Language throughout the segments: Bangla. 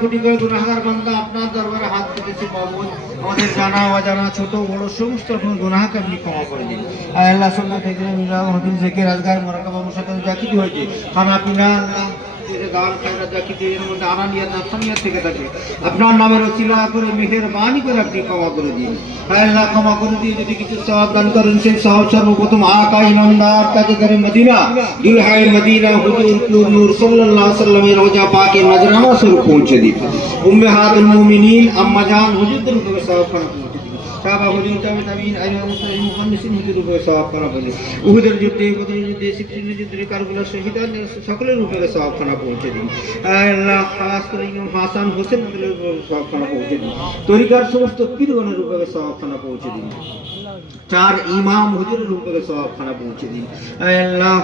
কোটি করে গুনাহগার বান্দা আপনার দরবারে হাত পেতেছি মাবুদ, আমাদের জানা অজানা ছোট বড় সমস্ত রকমের গুনাহকে আপনি ক্ষমা করে দিন। আয় আল্লাহ সুন্নাত থেকে মিলাদ হদিস জিকির আজকার মুরাকাবা মুশাকাল যা কিছু হয়েছে খানা পিনা আল্লাহ দান খয়রাত যা কিছু এর মধ্যে আনানিয়াত নাফসানিয়াত থেকে থাকে আপনার নামের ওসিলা করে মেহেরবানি করে আপনি ক্ষমা করে দিন। আয় আল্লাহ ক্ষমা করে দিয়ে যদি কিছু সওয়াব দান করেন সেই সওয়াব সর্বপ্রথম আকা ইমানদার কাজে করে মদিনা দুলহায়ে মদিনা হুজুর নূর সাল্লাল্লাহু আলাইহি ওয়াসাল্লামের রওজা পাকে নজরানা স্বরূপ পৌঁছে দিন। উম্মাহাতুল মুমিনিন আম্মা জান হুজুরদের উপরে সওয়াব খানা পৌঁছে দিন। সাহাবা হুজুর তাবিঈন আইয়ুম মুসলিম মুহাদ্দিসিন হুজুর উপরে সওয়াব খানা পৌঁছে দিন। উহুদের যুদ্ধে বদরের যুদ্ধে সিফিনের যুদ্ধে কারবালার শহীদদের সকলের উপরে সওয়াব খানা পৌঁছে দিন। আয় আল্লাহ খাস করে ইমাম হাসান হোসেন ওদের উপরে সওয়াব খানা পৌঁছে দিন। তরিকার সমস্ত পীরগণের উপরে সওয়াব খানা পৌঁছে দিন। চার ইমাম হুজুরের উপরে সওয়াব খানা পৌঁছে দিন। আয় আল্লাহ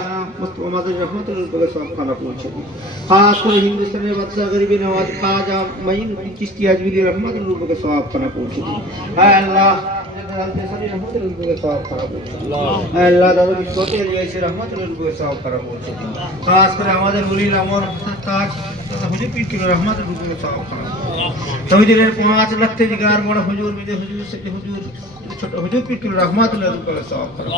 আমাদের রহমতের উপরে সওয়াব খানা পৌঁছে দিন। খাস করে হিন্দুস্তানের বাদশাহ গরিবে নওয়াজ খাজা মাইনুদ্দিন চিশতি আজমিরি রহমতের উপরে সওয়াব খানা পৌঁছে দিন। আয় আল্লাহ রহমতের উপরে সওয়াব খানা পৌঁছে দিন। আয় আল্লাহ দাদা বিশ্বতে এলিয়াসে রহমতের উপরে সওয়াব খানা পৌঁছে দিন। খাস করে আমাদের ওলির আমর তাজ হুজুর পীর কিবলা রহমতের উপরে সওয়াব খানা তৌহিদের 5 লাখ তেজগার বড় হুজুর মিদে হুজুর সে হুজুর ছোট হুজুর পীর কিবলা রহমতুল্লাহ উপরে সওয়াব খানা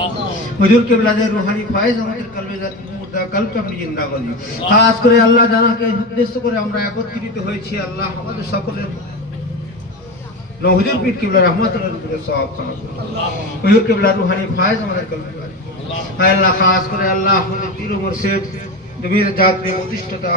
হুজুর কিবলাদের রূহানি ফায়েজ আমাদের কলবে জাত মুর্দা কলব আপনি জিন্দা করুন। খাস করে আল্লাহ জানাকে উদ্দেশ্য করে আমরা একত্রিত হয়েছি আল্লাহ আমাদের সকলের হুজুর পীর কিবলা রহমতুল্লাহ উপরে সওয়াব খানা হুজুর কিবলা রূহানি ফায়েজ আমাদের কলবে আয় আল্লাহ খাস করে আল্লাহ আমাদের পীর ও মুর্শিদ জমির জাত में প্রতিষ্ঠাতা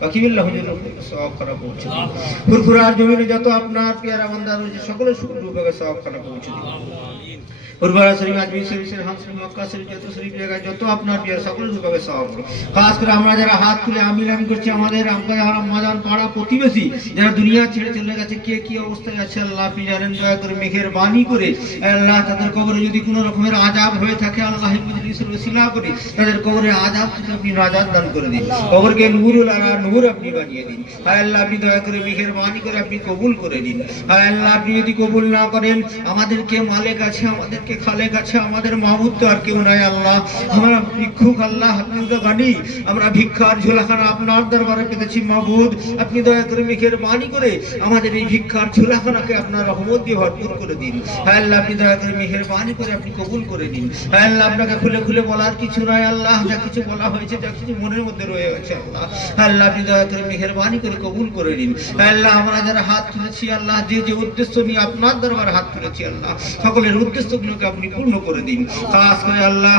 বাকিবিল্লাহ হুজুর উপরে সওয়াব খানা পৌঁছে দিন। ফুরফুরার জমিনে যত আপনার পেয়ারা বান্দা রয়েছে সকলের শুকর উপরে সওয়াব খানা পৌঁছে দিন। উরবারা শরীফ আজমির শরীফের হামসুল মক্কা শরীফ যত শরীফ জায়গায় যত আপনার পেয়ারা সকলের উপরে সওয়াব খাস করে আমরা যারা হাত তুলে আমিন আমিন করছি আমাদের আমাজান পাড়া প্রতিবেশী যারা দুনিয়া ছেড়ে চলে গেছে কে কি অবস্থায় আছে আল্লাহ আপনি জানেন। দয়া করে মেহেরবানি করে আল্লাহ তাদের কবরে যদি কোনো রকমের আযাব হয়ে থাকে আল্লাহ মজলিসের ওসিলা করে তাদের কবরে আযাব থেকে আপনি নাজাত দান করে দিন। কবরকে নূরুল আলা নূর আপনি বানিয়ে দিন। আয় আল্লাহ আপনি দয়া করে মেহেরবানি করে আপনি কবুল করে দিন। আয় আল্লাহ আপনি যদি কবুল না করেন আমাদেরকে মালিক আছে আমাদেরকে খালেক আছে আমাদের মাবুদ তো আর কেউ নাই আল্লাহ। আমরা ভিক্ষুক আল্লাহ আপনি তো গানি আমরা ভিক্ষার ঝোলাখানা আপনার দরবারে পেতেছি মাবুদ আপনি দয়া করে মেহেরবানি করে আমাদের এই ভিক্ষার ঝোলাখানাকে আপনার রহমত দিয়ে ভরপুর করে দিন। আয় আল্লাহ আপনি দয়া করে মেহেরবানি করে আপনি কবুল করে দিন। আয় আল্লাহ আপনাকে খুলে খুলে বলার কিছু নাই আল্লাহ যা কিছু বলা হয়েছে যা কিছু মনের মধ্যে রয়ে গেছে আল্লাহ আল্লাহ আপনি দয়া করে মেহেরবানি করে কবুল করে দিন। আল্লাহ আমরা যারা হাত তুলেছি আল্লাহ যে যে উদ্দেশ্য নিয়ে আপনার দরবারে হাত তুলেছি আল্লাহ সকলের উদ্দেশ্যগুলোকে আপনি পূর্ণ করে দিন। খাস করে আল্লাহ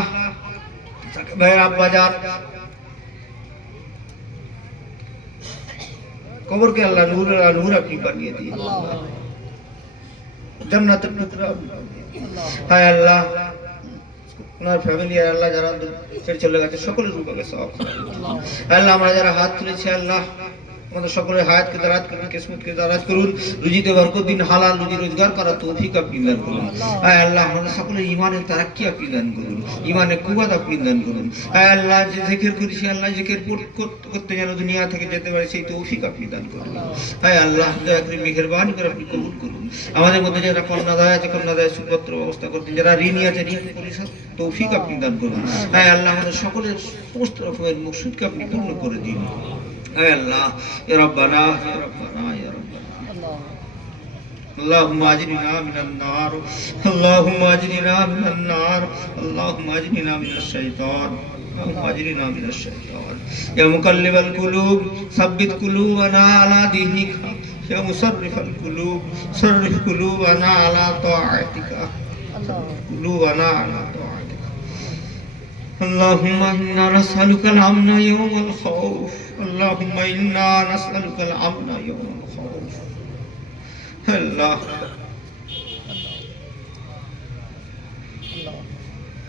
ভাই আব্বাজান কবরকে আল্লাহ নূর আলা নূর আপনি বানিয়ে দিন জান্নাতের টুকরা। হায় আল্লাহ ওনার ফ্যামিলি আর আল্লাহ যারা ছেড়ে চলে গেছে সকলের উপরে সওয়াব আল্লাহ আমরা যারা হাত তুলেছি আল্লাহ আমাদের সকলের হায়াতকে দারাজ করুন কিসমতকে দারাজ করুন রুজিতে বরকত দিন হালাল রুজি রোজগার করার তৌফিক আপনি দান করুন। আয় আল্লাহ আমাদের সকলের ঈমানের তারাক্কি আপনি দান করুন ঈমানের কুওয়াত আপনি দান করুন। আয় আল্লাহ যে জিকির করেছি আল্লাহ জিকির করতে যেন দুনিয়া থেকে যেতে পারে সেই তৌফিক আপনি দান করুন। আয় আল্লাহ দয়া করে মেহেরবানি করে আপনি কবুল করুন। আমাদের মধ্যে যারা কন্যাদায় আছে কন্যাদায় সুপত্র ব্যবস্থা করতেন যারা ঋণী আছে ঋণ পরিশোধ তৌফিক আপনি দান করুন। আয় আল্লাহ আমাদের সকলের সমস্ত রকমের মকসুদকে আপনি পূর্ণ করে দিন। আয় আল্লাহ ইয়া রাব্বানা ইয়া রাব্বানা ইয়া রাব্বানা اللهم اجرنا من النار اللهم اجرنا من النار اللهم اجرنا من الشيطان اللهم اجرنا من الشيطان يا مقلب القلوب ثبت قلوبنا على دينك يا مصرف القلوب صرف قلوبنا على طاعتك قلوبنا على طاعتك اللهم انا نسألك الامن يوم الخوف اللهم انا نسألك الامن يوم الخوف الله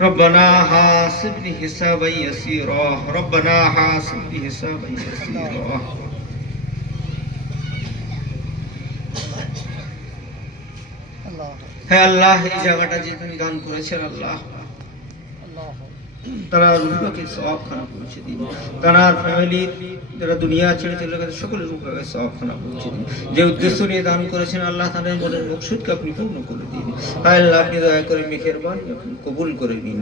ربنا حاسبني حسابا يسيرا ربنا حاسبني حسابا يسيرا হে আল্লাহ এই জায়গাটা যে তুমি দান করেছেন আল্লাহ তারা রূপকে সওয়াব খানা পৌঁছে দিন। তারা ফ্যামিলি যারা দুনিয়া ছেড়ে চলে গেছে সকলের রূপকে সওয়াব খানা পৌঁছে দিন। যে উদ্দেশ্য নিয়ে দান করেছেন আল্লাহ তাদের মনের মকসুদকে আপনি পূর্ণ করে দিন। হায় আল্লাহ আপনি দয়া করে মেহেরবানি আপনি কবুল করে নিন।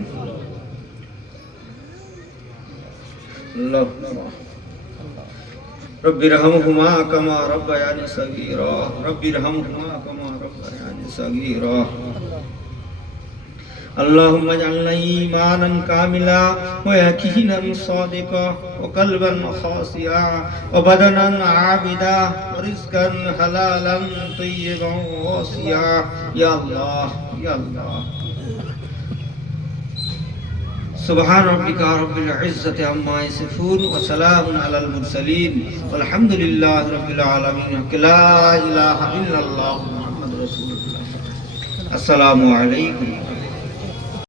আল্লাহ رب ارحمهما كما ربياني صغيرا رب ارحمهما كما ربياني صغيرا اللهم اجعلنا إيمانا كاملا ويقينا صادقا وقلبا خاشعا وبدنا عابدا ورزقا حلالا طيبا واسعا يا الله يا الله سبحان ربك رب العزة عما يصفون وسلام على المرسلين والحمد لله رب العالمين لا إله إلا الله محمد رسول الله السلام عليكم